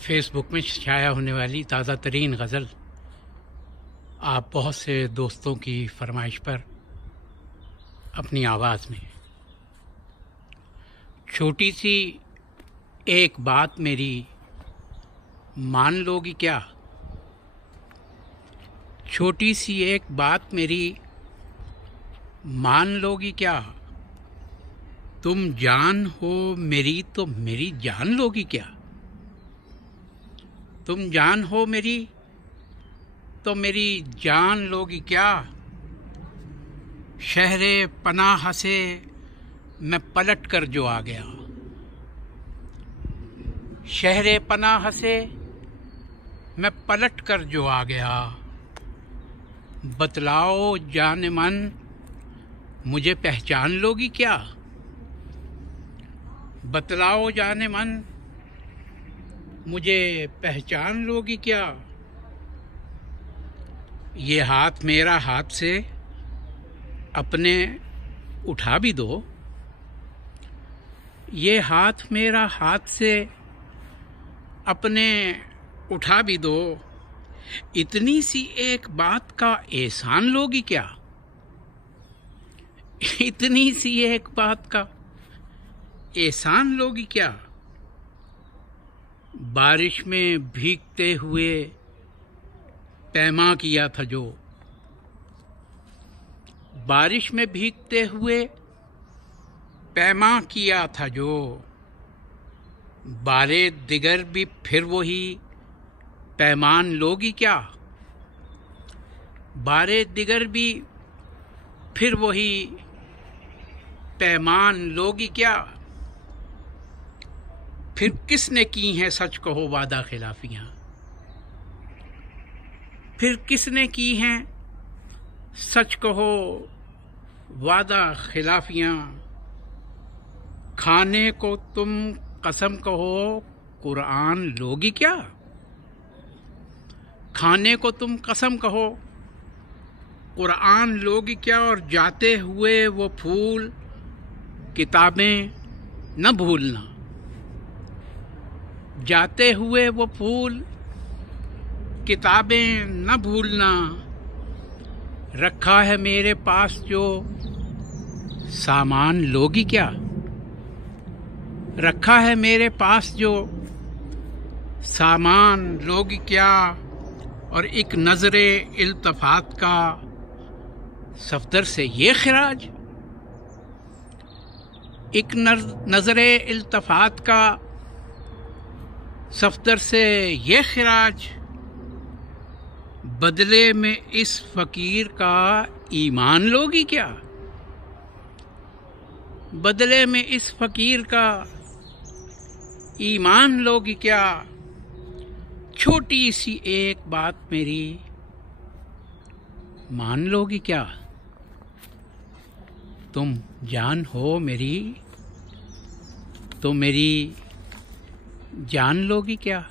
Facebook में शाया होने वाली ताज़ा तरीन गज़ल आप बहुत से दोस्तों की फरमाइश पर अपनी आवाज़ में। छोटी सी एक बात मेरी मान लोगी क्या? छोटी सी एक बात मेरी मान लोगी क्या? तुम जान हो मेरी तो मेरी जान लोगी क्या? तुम जान हो मेरी तो मेरी जान लोगी क्या? शहरे पनाह से मैं पलट कर जो आ गया, शहरे पनाह से मैं पलट कर जो आ गया। बतलाओ जाने मन मुझे पहचान लोगी क्या? बतलाओ जाने मन मुझे पहचान लोगी क्या? ये हाथ मेरा हाथ से अपने उठा भी दो, ये हाथ मेरा हाथ से अपने उठा भी दो। इतनी सी एक बात का एहसान लोगी क्या? इतनी सी एक बात का एहसान लोगी क्या? बारिश में भीगते हुए पैमा किया था जो, बारिश में भीगते हुए पैमा किया था जो। बारे दिगर भी फिर वही पैमान लोगी क्या? बारे दिगर भी फिर वही पैमान लोगी क्या? फिर किसने की हैं सच कहो वादा खिलाफियां? फिर किसने की हैं सच कहो वादा खिलाफियां? खाने को तुम कसम कहो कुरान लोगी क्या? खाने को तुम कसम कहो कुरान लोगी क्या? और जाते हुए वो फूल किताबें न भूलना, जाते हुए वो फूल किताबें न भूलना। रखा है मेरे पास जो सामान लोगी क्या? रखा है मेरे पास जो सामान लोगी क्या? और एक नज़रे इल्तफात का सफदर से ये खिराज, एक नज़रे इल्तफात का सफदर से ये खिराज। बदले में इस फकीर का ईमान लोगी क्या? बदले में इस फकीर का ईमान लोगी क्या? छोटी सी एक बात मेरी मान लोगी क्या? तुम जान हो मेरी तो मेरी जान लोगी क्या?